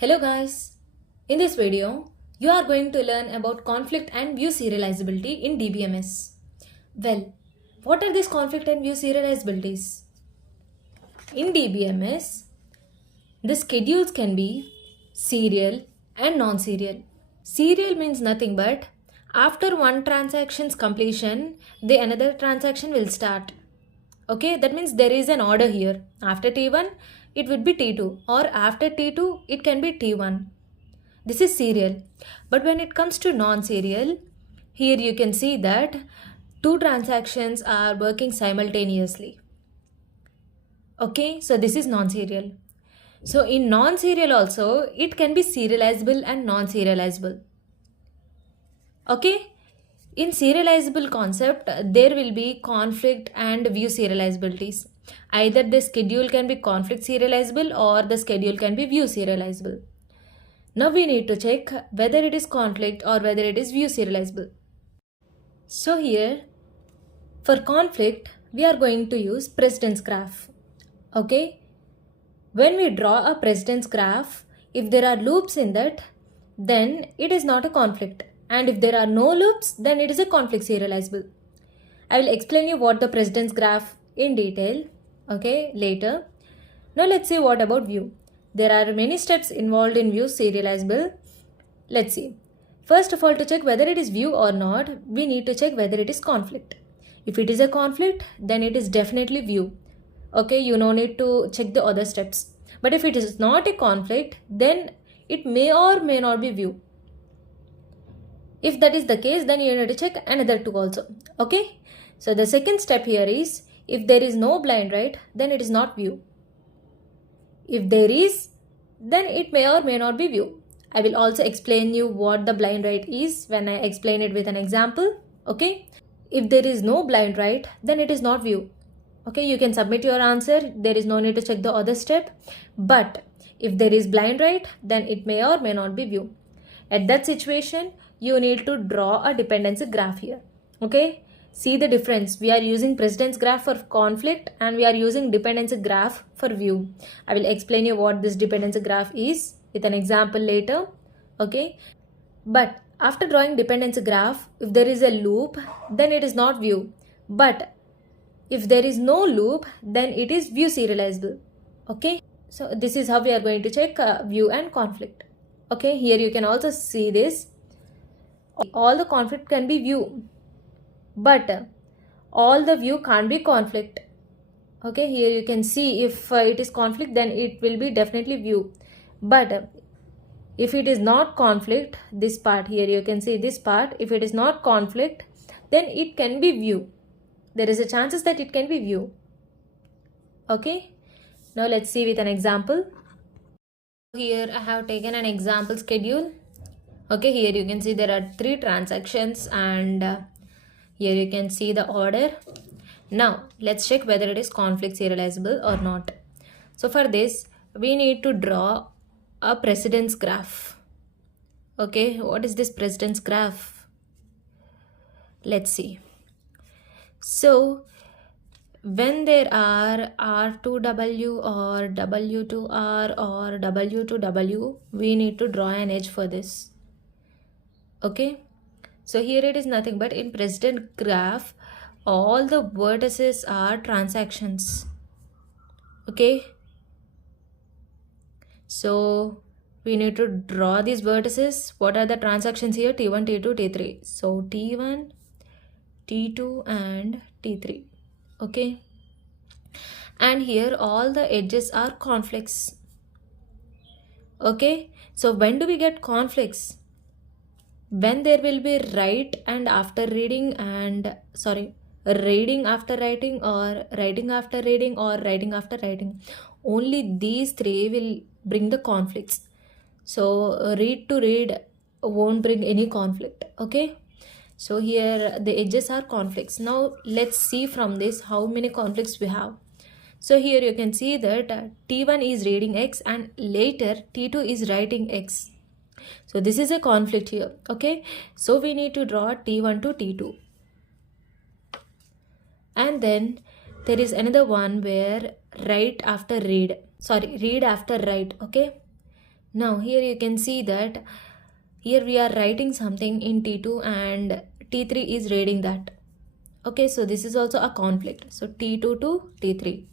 Hello guys, in this video you are going to learn about conflict and view serializability in DBMS. Well, what are these conflict and view serializabilities? In DBMS, the schedules can be serial and non-serial. Serial means nothing but after one transaction's completion, the another transaction will start. Okay, that means there is an order here. After T1, it would be T2, or after T2, it can be T1. This is serial. But when it comes to non-serial, here you can see that two transactions are working simultaneously. Okay, so this is non-serial. So in non-serial also, it can be serializable and non-serializable. Okay, in serializable concept, there will be conflict and view serializabilities. Either the schedule can be conflict serializable or the schedule can be view serializable. Now we need to check whether it is conflict or whether it is view serializable. So here, for conflict, we are going to use precedence graph. Okay, when we draw a precedence graph, if there are loops in that, then it is not a conflict. And if there are no loops, then it is a conflict serializable. I will explain you what the precedence graph in detail, okay, later. Now let's see what about view. There are many steps involved in view serializable. Let's see. First of all, to check whether it is view or not, we need to check whether it is conflict. If it is a conflict, then it is definitely view. Okay, you no need to check the other steps. But if it is not a conflict, then it may or may not be view. If that is the case, then you need to check another two also. Okay, so the second step here is, if there is no blind right, then it is not view. If there is, then it may or may not be view. I will also explain you what the blind right is when I explain it with an example. Okay, if there is no blind right, then it is not view. Okay, you can submit your answer. There is no need to check the other step. But if there is blind right, then it may or may not be view. At that situation, you need to draw a dependency graph here. Okay, see the difference. We are using precedence graph for conflict and we are using dependency graph for view. I will explain you what this dependency graph is with an example later. Okay, but after drawing dependency graph, if there is a loop, then it is not view. But if there is no loop, then it is view serializable. Okay, so this is how we are going to check view and conflict. Okay, here you can also see this. All the conflict can be view, but all the view can't be conflict. Okay, here you can see if it is conflict, then it will be definitely view. But if it is not conflict, this part here you can see this part, if it is not conflict, then it can be view. There is a chances that it can be view. Okay, now let's see with an example. Here I have taken an example schedule. Okay, here you can see there are three transactions and here you can see the order. Now let's check whether it is conflict serializable or not. So for this, we need to draw a precedence graph. Okay, what is this precedence graph? Let's see. So when there are R to W or W to R or W to W, we need to draw an edge for this. Okay, so here it is nothing but in precedent graph, all the vertices are transactions. Okay, so we need to draw these vertices. What are the transactions here? T1, T2, T3. So T1, T2 and T3. Okay, and here all the edges are conflicts. Okay, so when do we get conflicts? When there will be write and after reading and reading after writing or writing after reading or writing after writing. Only these three will bring the conflicts. So read to read won't bring any conflict. Okay, so here the edges are conflicts. Now let's see from this how many conflicts we have. So here you can see that T1 is reading X and later T2 is writing X. So this is a conflict here. Okay, so we need to draw T1 to T2. And then there is another one where write after read. Read after write. Okay, Now here you can see that here we are writing something in T2 and T3 is reading that. Okay, so this is also a conflict. So T2 to T3.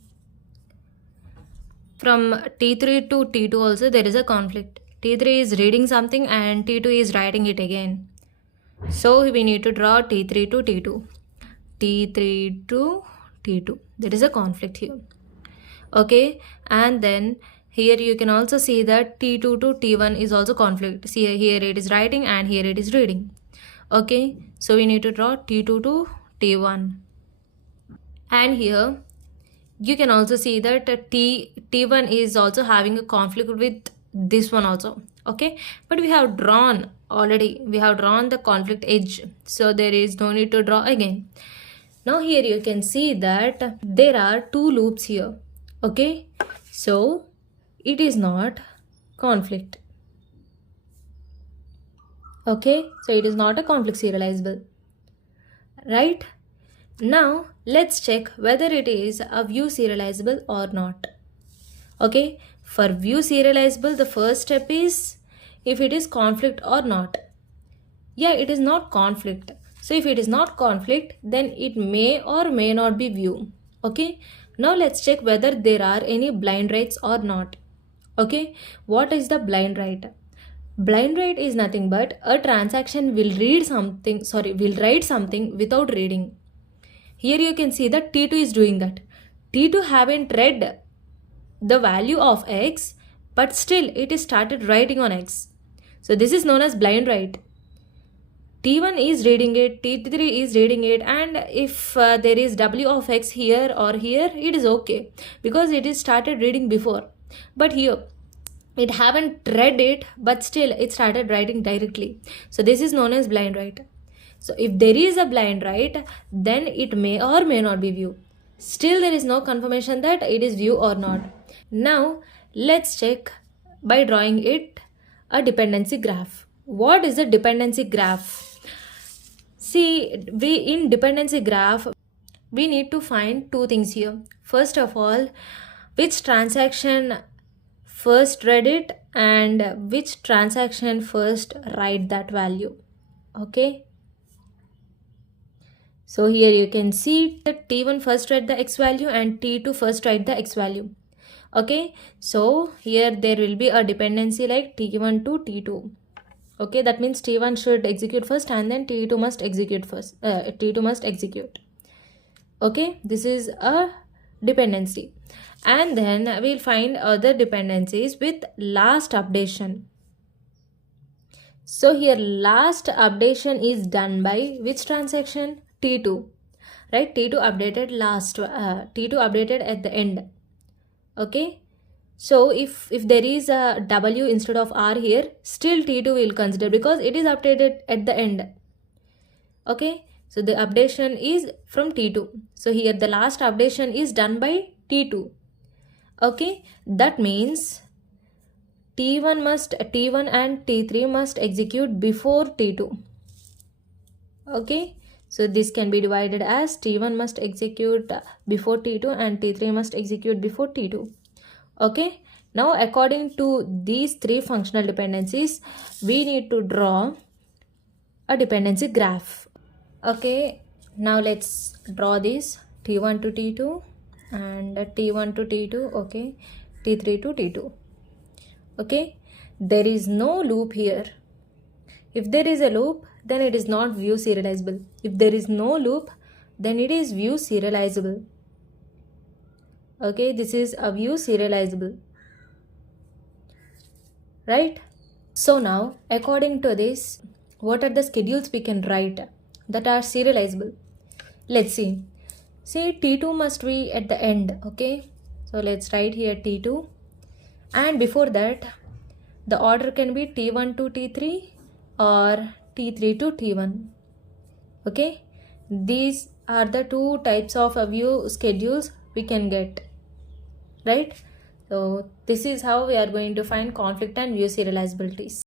From T3 to T2 also there is a conflict. T3 is reading something and T2 is writing it again. So we need to draw T3 to T2. T3 to T2. There is a conflict here. Okay, and then here you can also see that T2 to T1 is also conflict. See here it is writing and here it is reading. Okay, so we need to draw T2 to T1. And here you can also see that T1 is also having a conflict with this one also. Okay, but we have drawn already, we have drawn the conflict edge, so there is no need to draw again. Now here you can see that there are two loops here. Okay, so it is not conflict. Okay, so it is not a conflict serializable, right? Now let's check whether it is a view serializable or not. Okay, for view serializable the first step is if it is conflict or not. Yeah, it is not conflict. So if it is not conflict, then it may or may not be view. Okay, now let's check whether there are any blind writes or not. Okay, what is the blind write? Blind write is nothing but a transaction will write something without reading. Here you can see that T2 is doing that. T2 haven't read the value of X, but still it is started writing on X. So this is known as blind write. T1 is reading it, T3 is reading it, and if there is W of X here or here, it is okay because it is started reading before. But here it haven't read it, but still it started writing directly. So this is known as blind write. So if there is a blind write, then it may or may not be view. Still there is no confirmation that it is view or not. Now let's check by drawing it a dependency graph. What is a dependency graph? See, in dependency graph, we need to find two things here. First of all, which transaction first read it and which transaction first write that value. Okay. So here you can see that T1 first read the X value and T2 first write the X value. Okay. So here there will be a dependency like T1 to T2. Okay, that means T1 should execute first and then T2 must execute first. T2 must execute. Okay, this is a dependency. And then we'll find other dependencies with last updation. So here last updation is done by which transaction? T2. Right, T2 updated T2 updated at the end. Okay. So if there is a W instead of R here, still T2 will consider because it is updated at the end. Okay, so the updation is from T2. So here the last updation is done by T2. Okay, that means T1 and T3 must execute before T2. Okay, so this can be divided as T1 must execute before T2 and T3 must execute before T2. Okay, now according to these three functional dependencies, we need to draw a dependency graph. Okay, now let's draw this T1 to T2 and T1 to T2, okay, T3 to T2. Okay, there is no loop here. If there is a loop, then it is not view serializable. If there is no loop, then it is view serializable. Okay, this is a view serializable, right? So now according to this, what are the schedules we can write that are serializable? Let's see. Say T2 must be at the end. Okay, so let's write here T2, and before that the order can be T1 to T3 or T3 to T1. Okay, these are the two types of view schedules we can get, right? So this is how we are going to find conflict and view serializabilities.